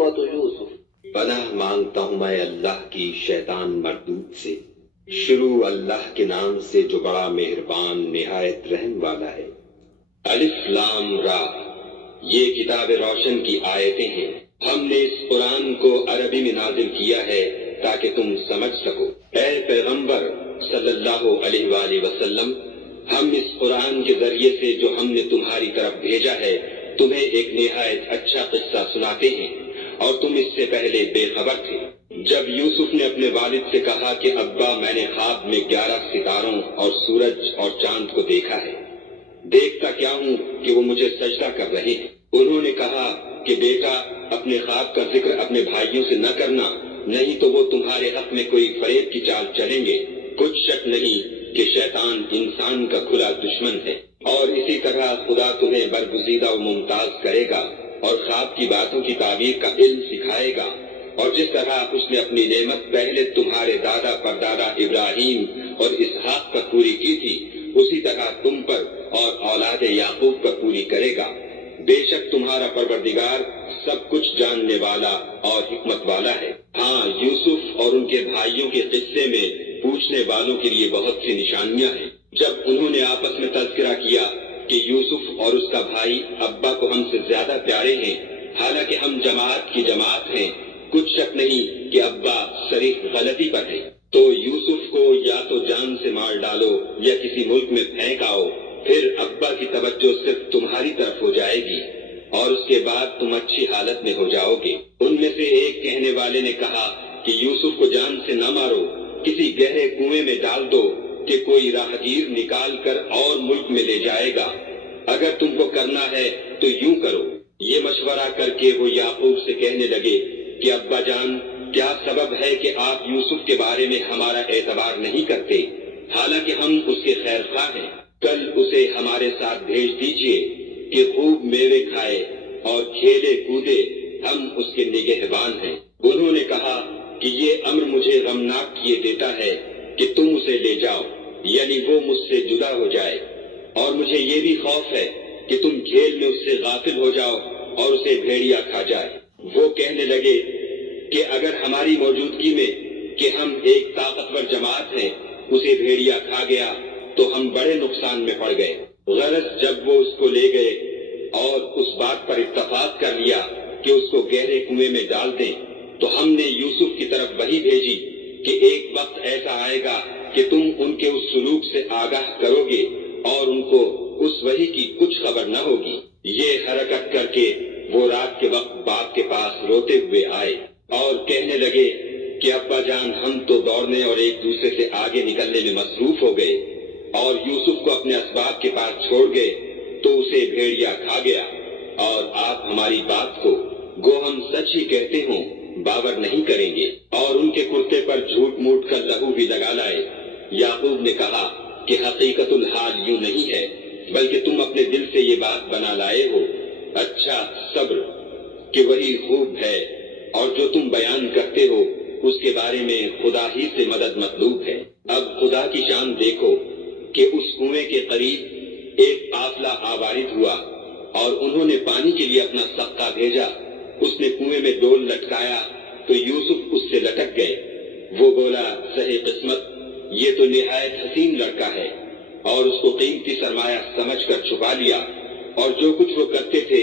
سورة يوسف۔ پناہ مانگتا ہوں میں اللہ کی شیطان مردود سے۔ شروع اللہ کے نام سے جو بڑا مہربان نہایت رحم والا ہے۔ الف لام را، یہ کتاب روشن کی آیتیں ہیں۔ ہم نے اس قرآن کو عربی میں نازل کیا ہے تاکہ تم سمجھ سکو۔ اے پیغمبر صلی اللہ علیہ وآلہ وسلم، ہم اس قرآن کے ذریعے سے جو ہم نے تمہاری طرف بھیجا ہے تمہیں ایک نہایت اچھا قصہ سناتے ہیں، اور تم اس سے پہلے بے خبر تھے۔ جب یوسف نے اپنے والد سے کہا کہ ابا میں نے خواب میں 11 ستاروں اور سورج اور چاند کو دیکھا ہے، دیکھتا کیا ہوں کہ وہ مجھے سجدہ کر رہے ہیں۔ انہوں نے کہا کہ بیٹا اپنے خواب کا ذکر اپنے بھائیوں سے نہ کرنا، نہیں تو وہ تمہارے حق میں کوئی فریب کی چال چلیں گے۔ کچھ شک نہیں کہ شیطان انسان کا کھلا دشمن ہے، اور اسی طرح خدا تمہیں برگزیدہ و ممتاز کرے گا اور خواب کی باتوں کی تعبیر کا علم سکھائے گا، اور جس طرح اس نے اپنی نعمت پہلے تمہارے دادا پردادا ابراہیم اور اسحاق پر پوری کی تھی، اسی طرح تم پر اور اولاد یعقوب پر پوری کرے گا۔ بے شک تمہارا پروردگار سب کچھ جاننے والا اور حکمت والا ہے۔ ہاں، یوسف اور ان کے بھائیوں کے قصے میں پوچھنے والوں کے لیے بہت سی نشانیاں ہیں۔ جب انہوں نے آپس میں تذکرہ کیا کہ یوسف اور اس کا بھائی ابا کو ہم سے زیادہ پیارے ہیں، حالانکہ ہم جماعت کی جماعت ہیں، کچھ شک نہیں کہ ابا صریح غلطی پر ہے، تو یوسف کو یا تو جان سے مار ڈالو یا کسی ملک میں پھینک آؤ، پھر ابا کی توجہ صرف تمہاری طرف ہو جائے گی اور اس کے بعد تم اچھی حالت میں ہو جاؤ گے۔ ان میں سے ایک کہنے والے نے کہا کہ یوسف کو جان سے نہ مارو، کسی گہرے کنویں میں ڈال دو کہ کوئی راہگیر نکال کر اور ملک میں لے جائے گا۔ اگر تم کو کرنا ہے تو یوں کرو۔ یہ مشورہ کر کے وہ یعقوب سے کہنے لگے کہ ابا جان، کیا سبب ہے کہ آپ یوسف کے بارے میں ہمارا اعتبار نہیں کرتے، حالانکہ ہم اس کے خیر خواہ ہیں؟ کل اسے ہمارے ساتھ بھیج دیجئے کہ خوب میوے کھائے اور کھیلے کودے، ہم اس کے نگہبان ہیں۔ انہوں نے کہا کہ یہ امر مجھے غمناک کیے دیتا ہے کہ تم اسے لے جاؤ، یعنی وہ مجھ سے جدا ہو جائے، اور مجھے یہ بھی خوف ہے کہ تم کھیل میں اس سے غافل ہو جاؤ اور اسے بھیڑیا کھا جائے۔ وہ کہنے لگے کہ اگر ہماری موجودگی میں کہ ہم ایک طاقتور جماعت ہیں اسے بھیڑیا کھا گیا تو ہم بڑے نقصان میں پڑ گئے۔ غرض جب وہ اس کو لے گئے اور اس بات پر اتفاق کر لیا کہ اس کو گہرے کنویں میں ڈال دیں، تو ہم نے یوسف کی طرف وحی بھیجی کہ ایک وقت ایسا آئے گا کہ تم ان کے اس سلوک سے آگاہ کرو گے اور ان کو اس وحی کی کچھ خبر نہ ہوگی۔ یہ حرکت کر کے وہ رات کے وقت باپ کے پاس روتے ہوئے آئے اور کہنے لگے کہ ابا جان، ہم تو دوڑنے اور ایک دوسرے سے آگے نکلنے میں مصروف ہو گئے اور یوسف کو اپنے اسباب کے پاس چھوڑ گئے تو اسے بھیڑیا کھا گیا، اور آپ ہماری بات کو گو ہم سچ ہی کہتے ہوں باور نہیں کریں گے، اور ان کے کرتے پر جھوٹ موٹ کر لہو بھی لگا لائے۔ یعقوب نے کہا کہ حقیقت الحال یوں نہیں ہے، بلکہ تم اپنے دل سے یہ بات بنا لائے ہو۔ اچھا، صبر کہ وہی خوب ہے، اور جو تم بیان کرتے ہو اس کے بارے میں خدا ہی سے مدد مطلوب ہے۔ اب خدا کی شان دیکھو کہ اس کنویں کے قریب ایک قافلہ آوارد ہوا اور انہوں نے پانی کے لیے اپنا سقا بھیجا۔ اس نے کنویں میں ڈول لٹکایا تو یوسف اس سے لٹک گئے۔ وہ بولا، صحیح قسمت، یہ تو نہایت حسین لڑکا ہے، اور اس کو قیمتی سرمایہ سمجھ کر چھپا لیا، اور جو کچھ وہ کرتے تھے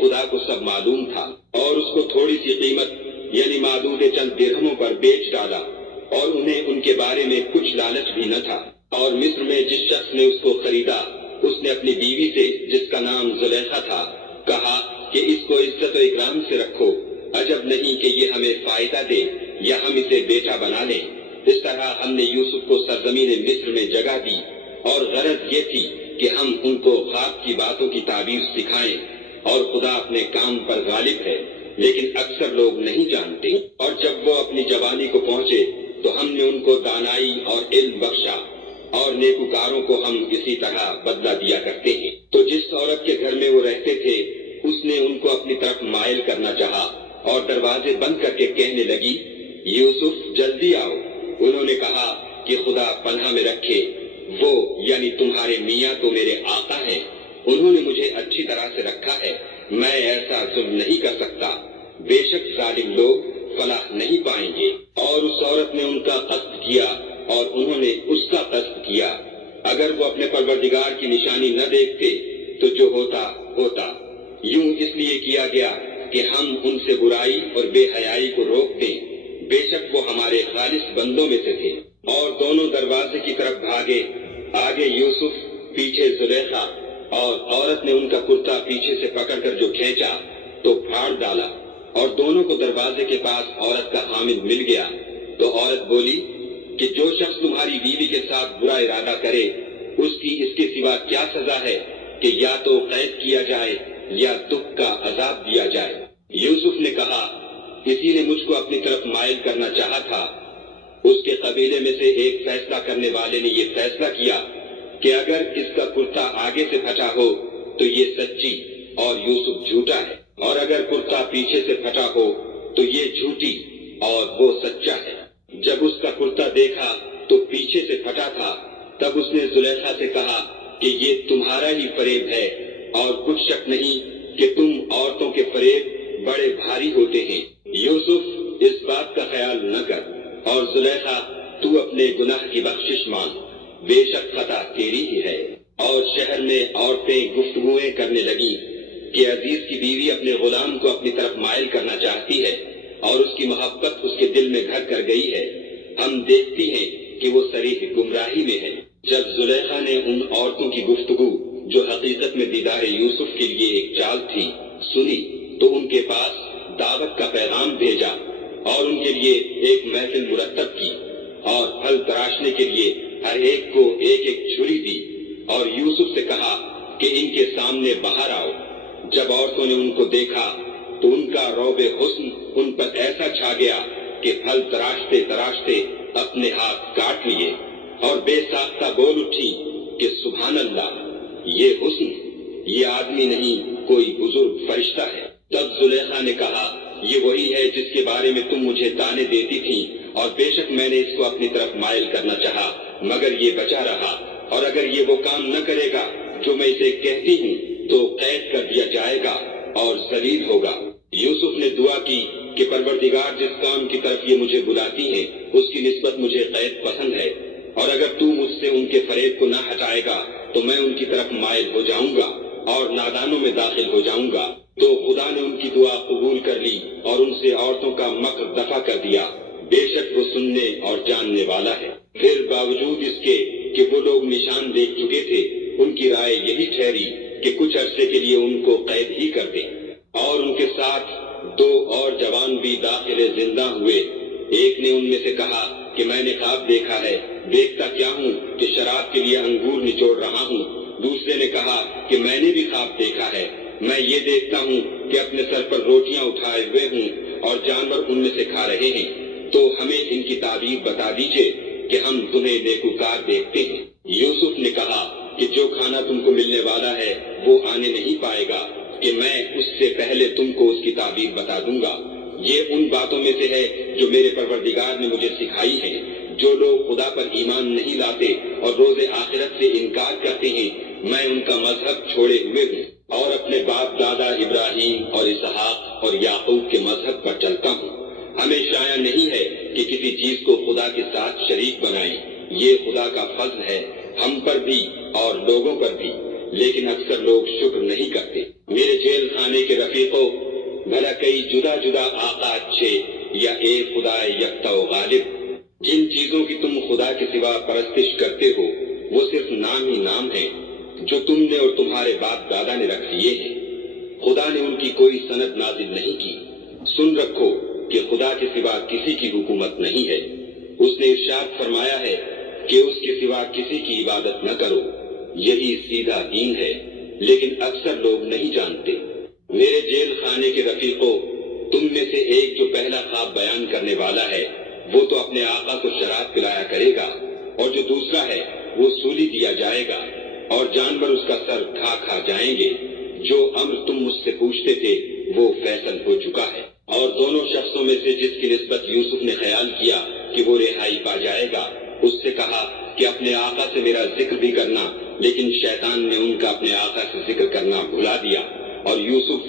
خدا کو سب معلوم تھا، اور اس کو تھوڑی سی قیمت یعنی معدود چند درہموں پر بیچ ڈالا، اور انہیں ان کے بارے میں کچھ لالچ بھی نہ تھا۔ اور مصر میں جس شخص نے اس کو خریدا، اس نے اپنی بیوی سے جس کا نام زلیخا تھا کہا کہ اس کو عزت و اکرام سے رکھو، عجب نہیں کہ یہ ہمیں فائدہ دے یا ہم اسے بیٹا بنا لیں۔ اس طرح ہم نے یوسف کو سرزمین مصر میں جگہ دی، اور غرض یہ تھی کہ ہم ان کو خواب کی باتوں کی تعبیر سکھائیں، اور خدا اپنے کام پر غالب ہے، لیکن اکثر لوگ نہیں جانتے۔ اور جب وہ اپنی جوانی کو پہنچے تو ہم نے ان کو دانائی اور علم بخشا، اور نیکوکاروں کو ہم اسی طرح بدلہ دیا کرتے ہیں۔ تو جس عورت کے گھر میں وہ رہتے تھے اس نے ان کو اپنی طرف مائل کرنا چاہا، اور دروازے بند کر کے کہنے لگی، یوسف جلدی آؤ۔ انہوں نے کہا کہ خدا پناہ میں رکھے، وہ یعنی تمہارے میاں تو میرے آقا ہیں، انہوں نے مجھے اچھی طرح سے رکھا ہے، میں ایسا ظلم نہیں کر سکتا۔ بے شک ظالم لوگ فلاح نہیں پائیں گے۔ اور اس عورت نے ان کا قصد کیا اور انہوں نے اس کا قصد کیا۔ اگر وہ اپنے پروردگار کی نشانی نہ دیکھتے تو جو ہوتا ہوتا، یوں اس لیے کیا گیا کہ ہم ان سے برائی اور بے حیائی کو روک دیں، بے شک وہ ہمارے خالص بندوں میں سے تھے۔ اور دونوں دروازے کی طرف بھاگے، آگے یوسف، پیچھے زلیخا، اور عورت نے ان کا کرتا پیچھے سے پکڑ کر جو کھینچا تو پھاڑ ڈالا، اور دونوں کو دروازے کے پاس عورت کا حامل مل گیا۔ تو عورت بولی کہ جو شخص تمہاری بیوی کے ساتھ برا ارادہ کرے اس کی اس کے سوا کیا سزا ہے کہ یا تو قید کیا جائے یا دکھ کا عذاب دیا جائے۔ یوسف نے کہا، کسی نے مجھ کو اپنی طرف مائل کرنا چاہا تھا۔ اس کے قبیلے میں سے ایک فیصلہ کرنے والے نے یہ فیصلہ کیا کہ اگر اس کا کرتا آگے سے پھٹا ہو تو یہ سچی اور یوسف جھوٹا ہے، اور اگر کرتا پیچھے سے پھٹا ہو تو یہ جھوٹی اور وہ سچا ہے۔ جب اس کا کرتا دیکھا تو پیچھے سے پھٹا تھا، تب اس نے زلیخا سے کہا کہ یہ تمہارا ہی فریب ہے، اور کچھ شک نہیں کہ تم عورتوں کے فریب بڑے بھاری ہوتے ہیں۔ یوسف، اس بات کا خیال نہ کر، اور زلیخا تو اپنے گناہ کی بخشش مانگ، بے شک خطا تیری ہی ہے۔ اور شہر میں عورتیں گفتگویں کرنے لگیں کہ عزیز کی بیوی اپنے غلام کو اپنی طرف مائل کرنا چاہتی ہے اور اس کی محبت اس کے دل میں گھر کر گئی ہے، ہم دیکھتی ہیں کہ وہ صریح گمراہی میں ہے۔ جب زلیخا نے ان عورتوں کی گفتگو جو حقیقت میں دیدار یوسف کے لیے ایک چال تھی سنی تو ان کے پاس دعوت کا پیغام بھیجا اور ان کے لیے ایک محفل مرتب کی اور پھل تراشنے کے لیے ہر ایک کو ایک ایک چھری دی، اور یوسف سے کہا کہ ان کے سامنے باہر آؤ۔ جب عورتوں نے ان کو دیکھا تو ان کا روب حسن ان پر ایسا چھا گیا کہ پھل تراشتے تراشتے اپنے ہاتھ کاٹ لیے اور بے ساختہ بول اٹھی کہ سبحان اللہ، یہ حسن، یہ آدمی نہیں کوئی بزرگ فرشتہ ہے۔ تب زلیخا نے کہا، یہ وہی ہے جس کے بارے میں تم مجھے تانے دیتی تھی، اور بے شک میں نے اس کو اپنی طرف مائل کرنا چاہا مگر یہ بچا رہا، اور اگر یہ وہ کام نہ کرے گا جو میں اسے کہتی ہوں تو قید کر دیا جائے گا اور ذلیل ہوگا۔ یوسف نے دعا کی کہ پروردگار، جس کام کی طرف یہ مجھے بلاتی ہیں اس کی نسبت مجھے قید پسند ہے، اور اگر تو مجھ سے ان کے فریب کو نہ ہٹائے گا تو میں ان کی طرف مائل ہو جاؤں گا اور نادانوں میں داخل ہو جاؤں گا۔ تو خدا نے ان کی دعا قبول کر لی اور ان سے عورتوں کا مکر دفع کر دیا، بے شک وہ سننے اور جاننے والا ہے۔ پھر باوجود اس کے کہ وہ لوگ نشان دیکھ چکے تھے، ان کی رائے یہی ٹھہری کہ کچھ عرصے کے لیے ان کو قید ہی کر دیں، اور ان کے ساتھ 2 اور جوان بھی داخل زندہ ہوئے۔ ایک نے ان میں سے کہا کہ میں نے خواب دیکھا ہے، دیکھتا کیا ہوں کہ شراب کے لیے انگور نچوڑ رہا ہوں۔ دوسرے نے کہا کہ میں نے بھی خواب دیکھا ہے، میں یہ دیکھتا ہوں کہ اپنے سر پر روٹیاں اٹھائے ہوئے ہوں اور جانور ان میں سے کھا رہے ہیں، تو ہمیں ان کی تعبیر بتا دیجئے کہ ہم تمہیں نیکوکار دیکھتے ہیں۔ یوسف نے کہا کہ جو کھانا تم کو ملنے والا ہے وہ آنے نہیں پائے گا کہ میں اس سے پہلے تم کو اس کی تعبیر بتا دوں گا۔ یہ ان باتوں میں سے ہے جو میرے پروردگار نے مجھے سکھائی ہیں۔ جو لوگ خدا پر ایمان نہیں لاتے اور روز آخرت سے انکار کرتے ہیں، میں ان کا مذہب چھوڑے ہوئے ہوں اور اپنے باپ دادا ابراہیم اور اسحاق اور یعقوب کے مذہب پر چلتا ہوں۔ ہمیں شایع نہیں ہے کہ کسی چیز کو خدا کے ساتھ شریک بنائیں، یہ خدا کا فضل ہے ہم پر بھی اور لوگوں پر بھی، لیکن اکثر لوگ شکر نہیں کرتے۔ میرے جیل خانے کے رفیقوں، بھلا کئی جدا جدا آقا اچھے یا ایک خدا یکتا و غالب؟ جن چیزوں کی تم خدا کے سوا پرستش کرتے ہو وہ صرف نام ہی نام ہے جو تم نے اور تمہارے باپ دادا نے رکھ لیے ہیں، خدا نے ان کی کوئی سند نازل نہیں کی۔ سن رکھو کہ خدا کے سوا کسی کی حکومت نہیں ہے۔ اس نے ارشاد فرمایا ہے کہ اس کے سوا کسی کی عبادت نہ کرو، یہی سیدھا دین ہے، لیکن اکثر لوگ نہیں جانتے۔ میرے جیل خانے کے رفیقوں، تم میں سے ایک جو پہلا خواب بیان کرنے والا ہے وہ تو اپنے آقا کو شراب پلایا کرے گا، اور جو دوسرا ہے وہ سولی دیا جائے گا اور جانور اس کا سر کھا کھا جائیں گے۔ جو امر تم مجھ سے پوچھتے تھے وہ فیصل ہو چکا ہے۔ اور دونوں شخصوں میں سے جس کی نسبت یوسف نے خیال کیا کہ وہ رہائی پا جائے گا، اس سے کہا کہ اپنے آقا سے میرا ذکر بھی کرنا، لیکن شیطان نے ان کا اپنے آقا سے ذکر کرنا بھلا دیا، اور یوسف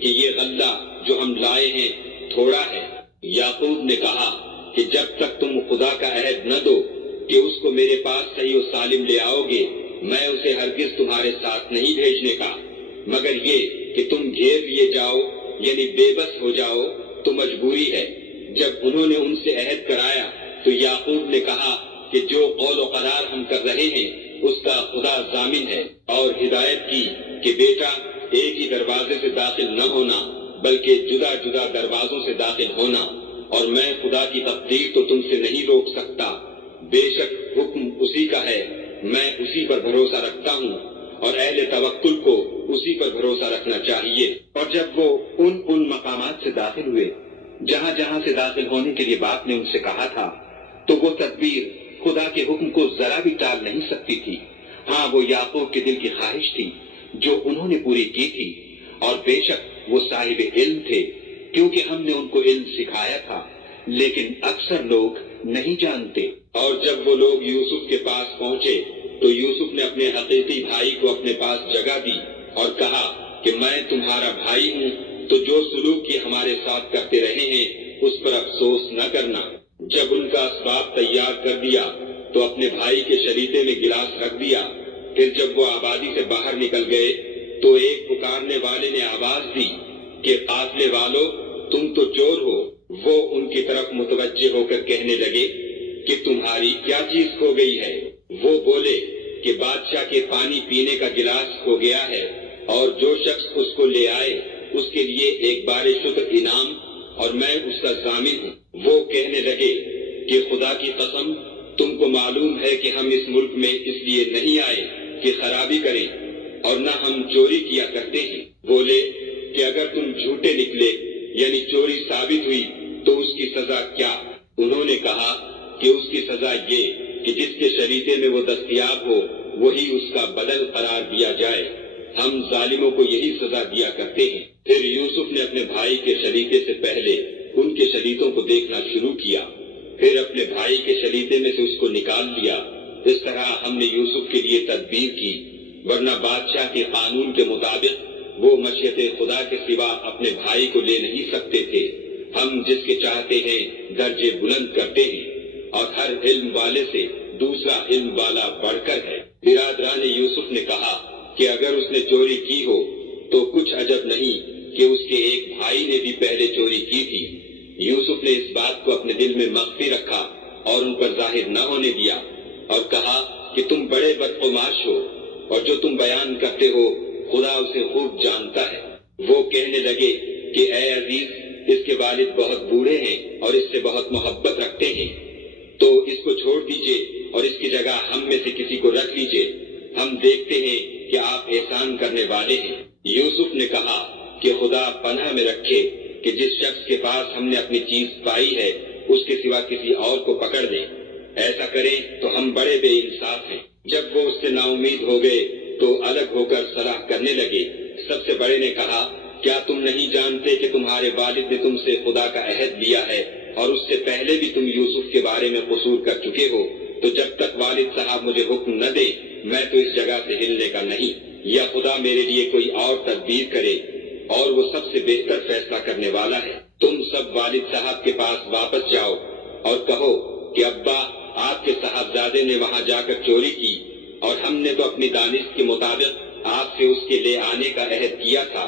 کہ یہ غلہ جو ہم لائے ہیں تھوڑا ہے۔ یعقوب نے کہا کہ جب تک تم خدا کا عہد نہ دو کہ اس کو میرے پاس صحیح و سالم لے آؤ گے، میں اسے ہرگز تمہارے ساتھ نہیں بھیجنے کا، مگر یہ کہ تم گھیر لیے جاؤ یعنی بے بس ہو جاؤ تو مجبوری ہے۔ جب انہوں نے ان سے عہد کرایا تو یعقوب نے کہا کہ جو قول و قرار ہم کر رہے ہیں اس کا خدا ضامن ہے، اور ہدایت کی کہ بیٹا ایک ہی دروازے سے داخل نہ ہونا بلکہ جدا جدا دروازوں سے داخل ہونا، اور میں خدا کی تقدیر تو تم سے نہیں روک سکتا، بے شک حکم اسی کا ہے، میں اسی پر بھروسہ رکھتا ہوں، اور اہل توکل کو اسی پر بھروسہ رکھنا چاہیے۔ اور جب وہ ان مقامات سے داخل ہوئے جہاں جہاں سے داخل ہونے کے لیے باپ نے ان سے کہا تھا، تو وہ تدبیر خدا کے حکم کو ذرا بھی ٹال نہیں سکتی تھی۔ ہاں، وہ یعقوب کے دل کی خواہش تھی جو انہوں نے پوری کی تھی، اور بے شک وہ صاحب علم تھے کیونکہ ہم نے ان کو علم سکھایا تھا، لیکن اکثر لوگ نہیں جانتے۔ اور جب وہ لوگ یوسف کے پاس پہنچے تو یوسف نے اپنے حقیقی بھائی کو اپنے پاس جگہ دی اور کہا کہ میں تمہارا بھائی ہوں، تو جو سلوک یہ ہمارے ساتھ کرتے رہے ہیں اس پر افسوس نہ کرنا۔ جب ان کا اسباب تیار کر دیا تو اپنے بھائی کے شریطے میں گلاس رکھ دیا۔ پھر جب وہ آبادی سے باہر نکل گئے تو ایک پکارنے والے نے آواز دی کہ قافلے والو، تم تو چور ہو۔ وہ ان کی طرف متوجہ ہو کر کہنے لگے کہ تمہاری کیا چیز کھو گئی ہے؟ وہ بولے کہ بادشاہ کے پانی پینے کا گلاس کھو گیا ہے، اور جو شخص اس کو لے آئے اس کے لیے ایک بار شکر انعام، اور میں اس کا ضامن ہوں۔ وہ کہنے لگے کہ خدا کی قسم، تم کو معلوم ہے کہ ہم اس ملک میں اس لیے نہیں آئے کہ خرابی کریں، اور نہ ہم چوری کیا کرتے ہیں۔ بولے کہ اگر تم جھوٹے نکلے یعنی چوری ثابت ہوئی تو اس کی سزا کیا؟ انہوں نے کہا کہ اس کی سزا یہ کہ جس کے شریطے میں وہ دستیاب ہو وہی اس کا بدل قرار دیا جائے، ہم ظالموں کو یہی سزا دیا کرتے ہیں۔ پھر یوسف نے اپنے بھائی کے شریطے سے پہلے ان کے شریطوں کو دیکھنا شروع کیا، پھر اپنے بھائی کے شریطے میں سے اس کو نکال لیا۔ اس طرح ہم نے یوسف کے لیے تدبیر کی، ورنہ بادشاہ کے قانون کے مطابق وہ مشیت خدا کے سوا اپنے بھائی کو لے نہیں سکتے تھے۔ ہم جس کے چاہتے ہیں درجے بلند کرتے ہیں، اور ہر علم والے سے دوسرا علم والا بڑھ کر ہے۔ برادران یوسف نے کہا کہ اگر اس نے چوری کی ہو تو کچھ عجب نہیں کہ اس کے ایک بھائی نے بھی پہلے چوری کی تھی۔ یوسف نے اس بات کو اپنے دل میں مخفی رکھا اور ان پر ظاہر نہ ہونے دیا، اور کہا کہ تم بڑے بدقماش ہو، اور جو تم بیان کرتے ہو خدا اسے خوب جانتا ہے۔ وہ کہنے لگے کہ اے عزیز، اس کے والد بہت بوڑھے ہیں اور اس سے بہت محبت رکھتے ہیں، تو اس کو چھوڑ دیجئے اور اس کی جگہ ہم میں سے کسی کو رکھ لیجئے، ہم دیکھتے ہیں کہ آپ احسان کرنے والے ہیں۔ یوسف نے کہا کہ خدا پناہ میں رکھے کہ جس شخص کے پاس ہم نے اپنی چیز پائی ہے اس کے سوا کسی اور کو پکڑ لیں، ایسا کریں تو ہم بڑے بے انصاف ہیں۔ جب وہ اس سے نا امید ہو گئے تو الگ ہو کر صلاح کرنے لگے۔ سب سے بڑے نے کہا کیا تم نہیں جانتے کہ تمہارے والد نے تم سے خدا کا عہد لیا ہے، اور اس سے پہلے بھی تم یوسف کے بارے میں قصور کر چکے ہو، تو جب تک والد صاحب مجھے حکم نہ دے میں تو اس جگہ سے ہلنے کا نہیں، یا خدا میرے لیے کوئی اور تدبیر کرے، اور وہ سب سے بہتر فیصلہ کرنے والا ہے۔ تم سب والد صاحب کے پاس واپس جاؤ اور کہو کہ ابا، آپ کے صاحبزادے نے وہاں جا کر چوری کی، اور ہم نے تو اپنی دانش کے مطابق آپ سے اس کے لے آنے کا عہد کیا تھا،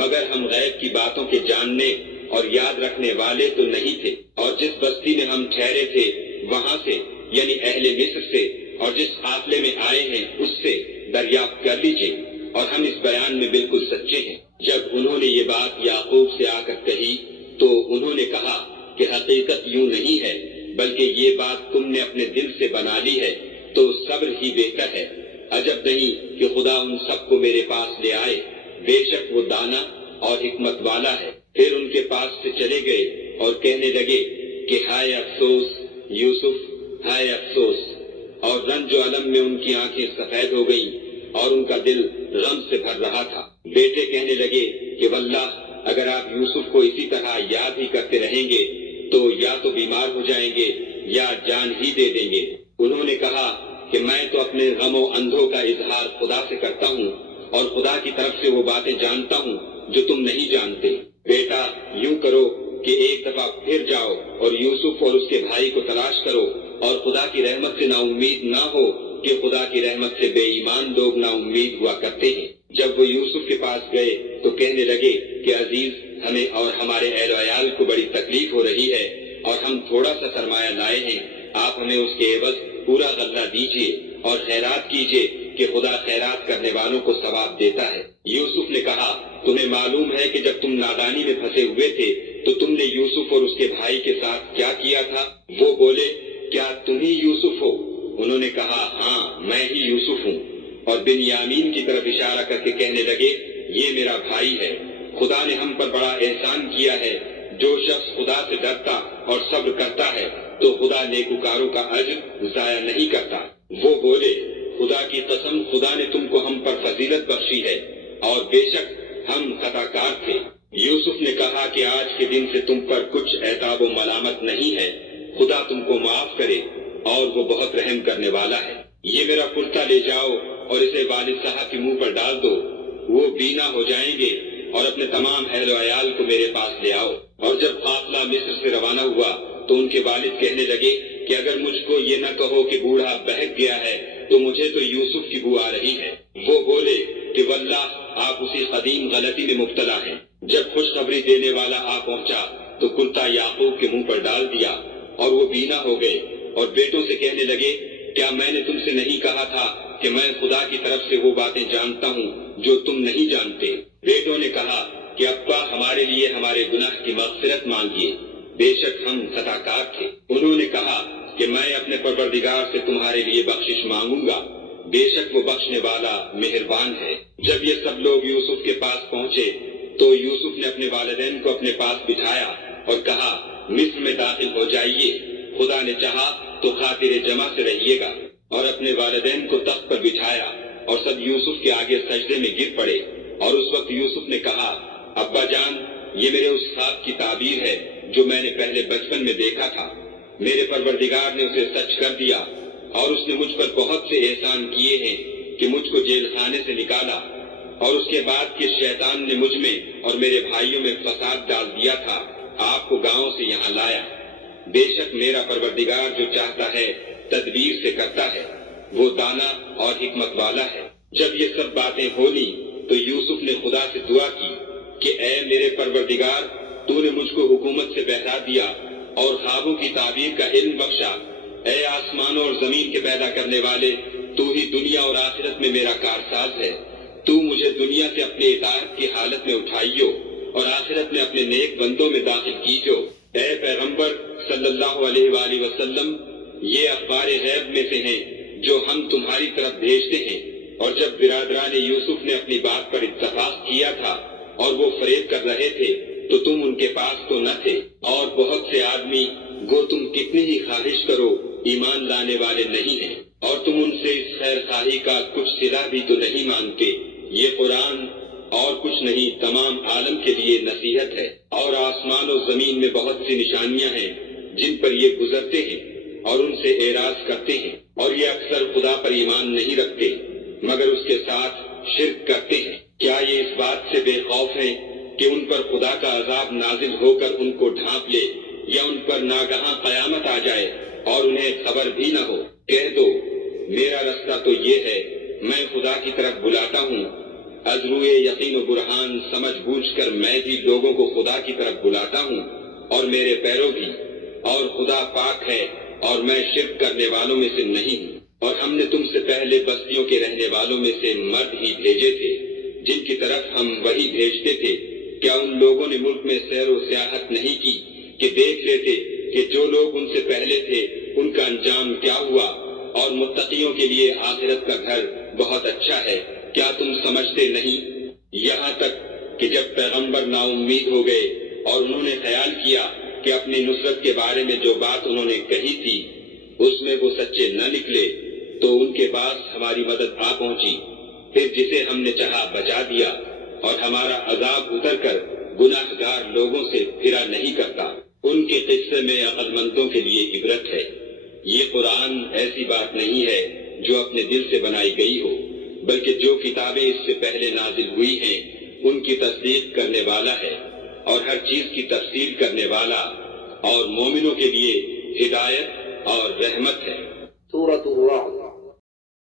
مگر ہم غیب کی باتوں کے جاننے اور یاد رکھنے والے تو نہیں تھے، اور جس بستی میں ہم ٹھہرے تھے وہاں سے یعنی اہل مصر سے، اور جس قافلے میں آئے ہیں اس سے دریافت کر لیجیے، اور ہم اس بیان میں بالکل سچے ہیں۔ جب انہوں نے یہ بات یعقوب سے آ کر کہی تو انہوں نے کہا کہ حقیقت یوں نہیں ہے، بلکہ یہ بات تم نے اپنے دل سے بنا لی ہے، تو صبر ہی بہتر ہے۔ عجب نہیں کہ خدا ان سب کو میرے پاس لے آئے، بے شک وہ دانا اور حکمت والا ہے۔ پھر ان کے پاس سے چلے گئے اور کہنے لگے کہ ہائے افسوس یوسف، ہائے افسوس، اور رنج و الم میں ان کی آنکھیں سفید ہو گئیں اور ان کا دل غم سے بھر رہا تھا۔ بیٹے کہنے لگے کہ واللہ اگر آپ یوسف کو اسی طرح یاد ہی کرتے رہیں گے تو یا تو بیمار ہو جائیں گے یا جان ہی دے دیں گے۔ انہوں نے کہا کہ میں تو اپنے غم و اندھوں کا اظہار خدا سے کرتا ہوں، اور خدا کی طرف سے وہ باتیں جانتا ہوں جو تم نہیں جانتے۔ بیٹا یوں کرو کہ ایک دفعہ پھر جاؤ اور یوسف اور اس کے بھائی کو تلاش کرو، اور خدا کی رحمت سے نا امید نہ ہو کہ خدا کی رحمت سے بے ایمان لوگ نا امید ہوا کرتے ہیں۔ جب وہ یوسف کے پاس گئے تو کہنے لگے کہ عزیز، ہمیں اور ہمارے اہل و عیال کو بڑی تکلیف ہو رہی ہے اور ہم تھوڑا سا سرمایہ لائے ہیں، آپ ہمیں اس کے عوض پورا غلہ دیجیے اور خیرات کیجیے کہ خدا خیرات کرنے والوں کو ثواب دیتا ہے۔ یوسف نے کہا، تمہیں معلوم ہے کہ جب تم نادانی میں پھنسے ہوئے تھے تو تم نے یوسف اور اس کے بھائی کے ساتھ کیا کیا تھا؟ وہ بولے، کیا تم ہی یوسف ہو؟ انہوں نے کہا، ہاں میں ہی یوسف ہوں، اور بنیامین کی طرف اشارہ کر کے کہنے لگے، یہ میرا بھائی ہے۔ خدا نے ہم پر بڑا احسان کیا ہے۔ جو شخص خدا سے ڈرتا اور صبر کرتا ہے تو خدا نیکوکاروں کا اجر ضائع نہیں کرتا۔ وہ بولے، خدا کی قسم، خدا نے تم کو ہم پر فضیلت بخشی ہے اور بے شک ہم خطا کار تھے۔ یوسف نے کہا کہ آج کے دن سے تم پر کچھ عتاب و ملامت نہیں ہے، خدا تم کو معاف کرے اور وہ بہت رحم کرنے والا ہے۔ یہ میرا کرتا لے جاؤ اور اسے والد صاحب کے منہ پر ڈال دو، وہ بینا ہو جائیں گے، اور اپنے تمام اہل و عیال کو میرے پاس لے آؤ۔ اور جب قافلہ مصر سے روانہ ہوا تو ان کے والد کہنے لگے کہ اگر مجھ کو یہ نہ کہو کہ بوڑھا بہک گیا ہے تو مجھے تو یوسف کی بو آ رہی ہے۔ وہ بولے کہ واللہ آپ اسی قدیم غلطی میں مبتلا ہیں۔ جب خوشخبری دینے والا آ پہنچا تو کرتا یعقوب کے منہ پر ڈال دیا اور وہ بینا ہو گئے، اور بیٹوں سے کہنے لگے، کیا میں نے تم سے نہیں کہا تھا کہ میں خدا کی طرف سے وہ باتیں جانتا ہوں جو تم نہیں جانتے؟ بیٹوں نے کہا کہ ابا ہمارے لیے ہمارے گناہ کی مغفرت مانگیے، بے شک ہم خطا کار تھے۔ انہوں نے کہا کہ میں اپنے پروردگار سے تمہارے لیے بخشش مانگوں گا، بے شک وہ بخشنے والا مہربان ہے۔ جب یہ سب لوگ یوسف کے پاس پہنچے تو یوسف نے اپنے والدین کو اپنے پاس بٹھایا اور کہا، مصر میں داخل ہو جائیے، خدا نے چاہا تو خاطر جمع سے رہیے گا۔ اور اپنے والدین کو تخت پر بٹھایا اور سب یوسف کے آگے سجدے میں گر پڑے۔ اور اس وقت یوسف نے کہا، ابا جان، یہ میرے اس خواب کی تعبیر ہے جو میں نے پہلے بچپن میں دیکھا تھا۔ میرے پروردگار نے اسے سچ کر دیا، اور اس نے مجھ پر بہت سے احسان کیے ہیں کہ مجھ کو جیل خانے سے نکالا، اور اس کے بعد کہ شیطان نے مجھ میں اور میرے بھائیوں میں فساد ڈال دیا تھا، آپ کو گاؤں سے یہاں لایا۔ بے شک میرا پروردگار جو چاہتا ہے تدبیر سے کرتا ہے، وہ دانا اور حکمت والا ہے۔ جب یہ سب باتیں ہونی تو یوسف نے خدا سے دعا کی کہ اے میرے پروردگار، تو نے مجھ کو حکومت سے بہلا دیا اور خوابوں کی تعبیر کا علم بخشا۔ اے آسمانوں اور زمین کے پیدا کرنے والے، تو ہی دنیا اور آخرت میں میرا کارساز ہے۔ تو مجھے دنیا سے اپنے اطاعت کی حالت میں اٹھائیو اور آخرت میں اپنے نیک بندوں میں داخل کیجو۔ اے پیغمبر صلی اللہ علیہ وآلہ وسلم، یہ اخبار غیب میں سے ہیں جو ہم تمہاری طرف بھیجتے ہیں۔ اور جب برادران یوسف نے اپنی بات پر اتفاق کیا تھا اور وہ فریب کر رہے تھے تو تم ان کے پاس تو نہ تھے، اور بہت سے آدمی گو تم کتنی ہی خواہش کرو ایمان لانے والے نہیں ہیں، اور تم ان سے اس خیر خواہی کا کچھ صلہ بھی تو نہیں مانگتے۔ یہ قرآن اور کچھ نہیں تمام عالم کے لیے نصیحت ہے، اور آسمان و زمین میں بہت سی نشانیاں ہیں جن پر یہ گزرتے ہیں اور ان سے اعراض کرتے ہیں، اور یہ اکثر خدا پر ایمان نہیں رکھتے مگر اس کے ساتھ شرک کرتے ہیں۔ کیا یہ اس بات سے بے خوف ہیں کہ ان پر خدا کا عذاب نازل ہو کر ان کو ڈھانپ لے، یا ان پر ناگہاں قیامت آ جائے اور انہیں خبر بھی نہ ہو؟ کہہ دو، میرا رستہ تو یہ ہے، میں خدا کی طرف بلاتا ہوں، از روئے یقین و برہان سمجھ بوجھ کر میں بھی لوگوں کو خدا کی طرف بلاتا ہوں، اور میرے پیرو بھی، اور خدا پاک ہے اور میں شرک کرنے والوں میں سے نہیں ہوں۔ اور ہم نے تم سے پہلے بستیوں کے رہنے والوں میں سے مرد ہی بھیجے تھے جن کی طرف ہم وہی بھیجتے تھے۔ کیا ان لوگوں نے ملک میں سیر و سیاحت نہیں کی کہ دیکھ لیتے کہ جو لوگ ان سے پہلے تھے ان کا انجام کیا ہوا، اور متقیوں کے لیے آخرت کا گھر بہت اچھا ہے؟ کیا تم سمجھتے نہیں؟ یہاں تک کہ جب پیغمبر نا امید ہو گئے اور انہوں نے خیال کیا کہ اپنی نصرت کے بارے میں جو بات انہوں نے کہی تھی اس میں وہ سچے نہ نکلے، تو ان کے پاس ہماری مدد آ پہنچی، پھر جسے ہم نے چاہا بچا دیا، اور ہمارا عذاب اتر کر گناہ گار لوگوں سے پھرا نہیں کرتا۔ ان کے قصے میں عقل مندوں کے لیے عبرت ہے۔ یہ قرآن ایسی بات نہیں ہے جو اپنے دل سے بنائی گئی ہو، بلکہ جو کتابیں اس سے پہلے نازل ہوئی ہیں ان کی تصدیق کرنے والا ہے اور ہر چیز کی تفصیل کرنے والا، اور مومنوں کے لیے ہدایت اور رحمت ہے۔